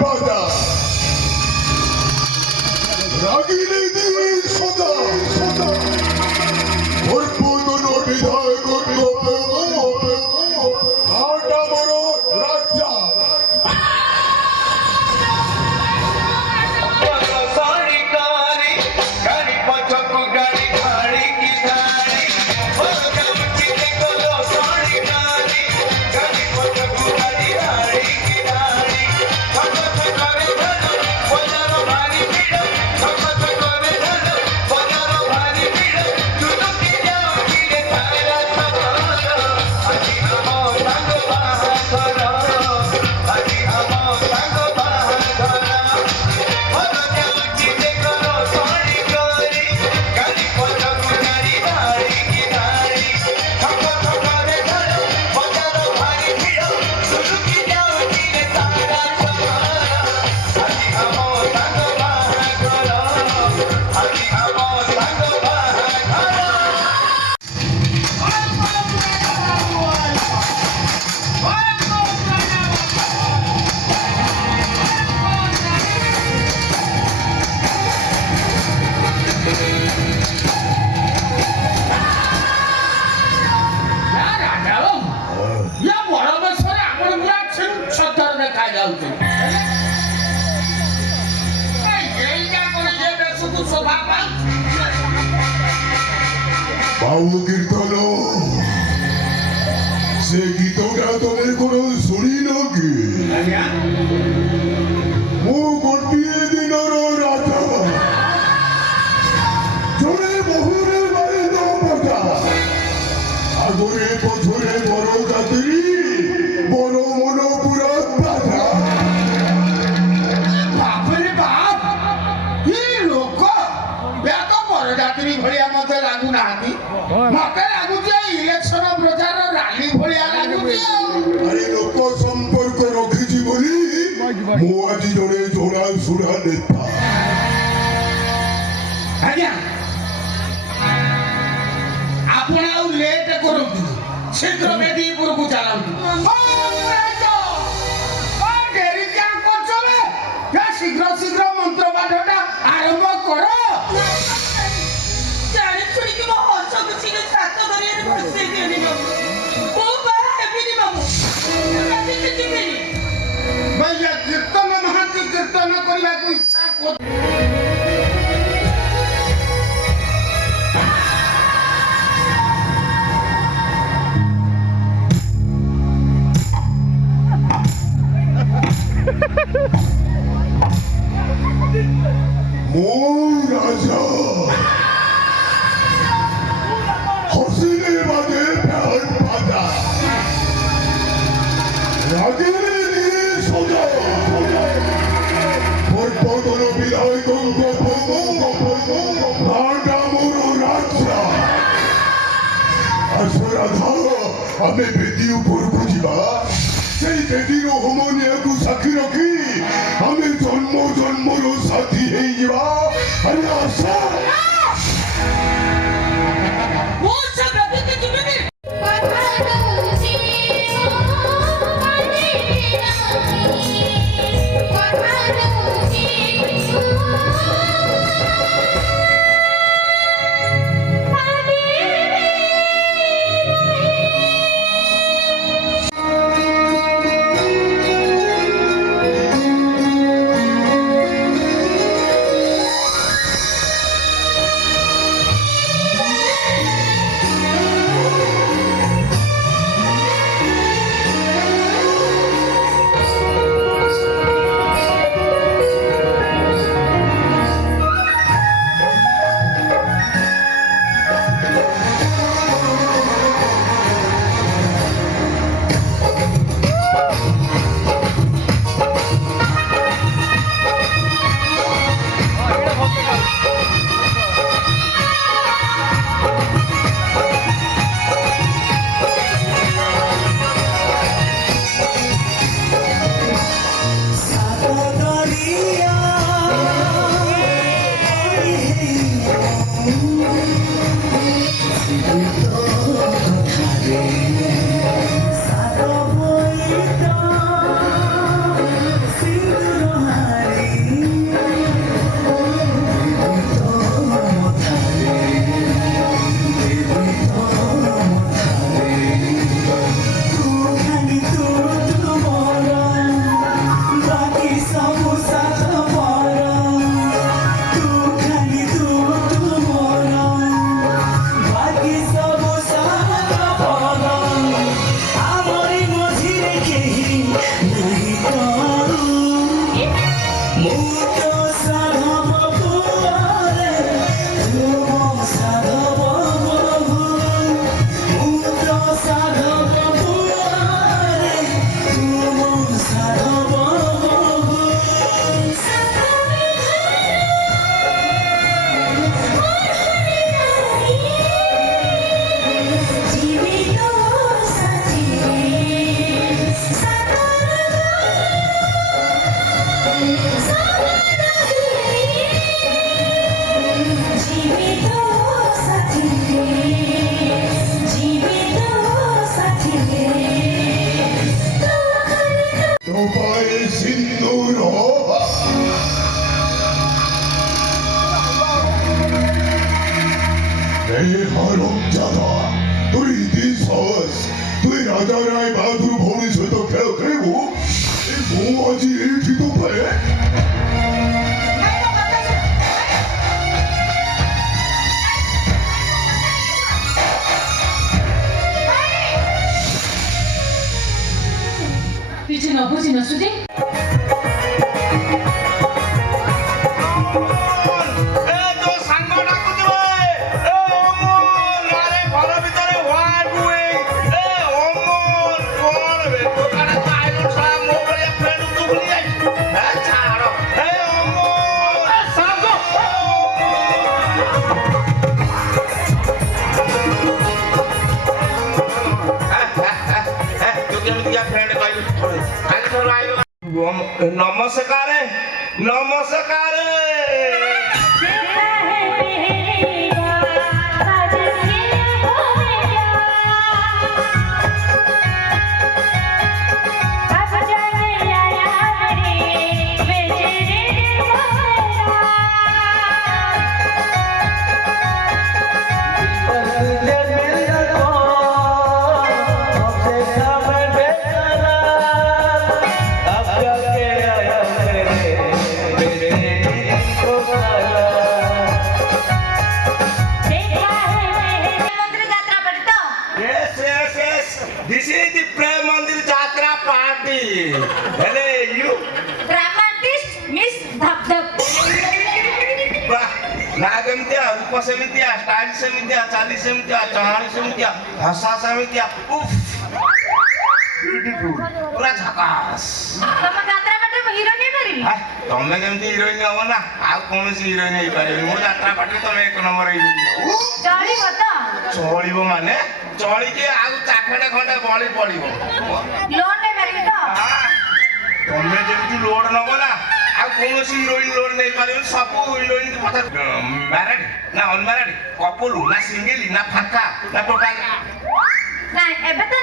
বাধা রাগিনী দেবী সদা সদা ওর পুতুল বিধায়ক ঘাটা বড় রাজা বাবু কীর্তন সে গীতটা তোদের কোন শুনি নাকি মু গোটিয়ে দিনর রাজা জোরে বহুরে বাড়ি দা আগরে বছরে বড় জাতির বড় মন পুরা বাধা বাপরে বাপ কি লোক এত বড় জাতির ভଳିଆ মতে লাগু নাହାନ୍ତି মতে লাগুଛି ইলেকশন প্রচার রালি ভଳିଆ লাগুଛି আরে লোক সম্পর্ক রখিছি বলি মু আଜି জনে জোড়া সুরা নেতা আজ্ঞা ଆପଣ ଆଉ ଲେଟ୍ କରନ୍ତୁ ଶୀଘ୍ର ବେଦୀ ଉପରକୁ ଚାଲନ୍ତୁ ଡେରି କାଁ କରୁଛ ବେ ଶୀଘ୍ର ଶୀଘ୍ର ମନ୍ତ୍ର ପାଠଟା ଆରମ୍ଭ କର ଜାଣି ଶୁଣିକି ମୋ ହସ ଖୁସିରେ ସାତ ଦରିଆରେ ଭସେଇ ଦିଅନି ବାବୁ ମୁଁ ବାହା ହେବିନି ବାବୁ ରାତିରେ ଯିବିନି ଭैया କୀର୍ତ୍ତନ ମହାନ୍ତି କୀର୍ତ୍ତନ କରିବାକୁ ଇଚ୍ଛା କରୁ মো রাজা হসিনে বাজে ফেল পাতা রাগিনী দিয়ে সদা ওর পতন বিধায়ক ঘাটা বড় রাজা আসরাধা আমি বেদি উপরକୁ ଯିବା সেই বেদির হোমনিয়াକୁ সাক্ষী ରଖି ଆମେ ଜନ୍ମ ଜନ୍ମର ସାଥୀ ହେଇଯିବା ଆରେ ଆଶା ମୁଁ ସେ ବେଦୀକି ଯିବିନି সিন্দুর হারমজাদা তুই দিশাস তুই রাজা রায় বাহাদুর ভবিষ্যৎ খেল খেলবো এই বউ আজি এইটি তো পায় କିଛି ନ ବୁଝି ନସୁଛି नमस्कार नमस्कार This is the Prem Mandir Jatra party. Hello, you. Dramatist miss धबधब ना केमतिया रूप सेमितिया स्टाइल सेमितिया चाली सेमितिया चढ़ाई सेमितिया भाषा सेमितिया उफ ब्यूटीफुल पूरा झकास ତମ ଯାତ୍ରା ପାର୍ଟିରେ ମୁଁ ହିରୋ ନେଇ ପାରିବି ତମେ କେମିତି ହିରୋଇନ ହବ ନା ଆଉ କୌଣସି ହିରୋଇନ ହେଇପାରିବନି ମୋ ଯାତ୍ରା ପାର୍ଟିରେ ତମେ ଏକ ନମ୍ବର ହେଇଯିବ ଚଳିବ ତ ଚଳିବ ମାନେ ଚଳିକି ଆଉ ଚାଖଣ୍ଡେ ଖଣ୍ଡେ ବଳି ପଡିବ ଲୋନ୍ ନେଇ ପାରିବି ତ ତମେ ଯେମିତି ଲୋଡ୍ ନବ ନା ଆଉ କୌଣସି ହିରୋଇନ ଲୋଡ୍ ନେଇପାରିବନି ସବୁ ହିରୋଇନ ପଚାର ମ୍ୟାରେଡ୍ ନା ଅନମ୍ୟାରେଡ୍ କପଲ ନା ସିଙ୍ଗିଲ ନା ଫାଙ୍କା ନା ଟୋଟାଲ ନାଇଁ ଏବେ ତ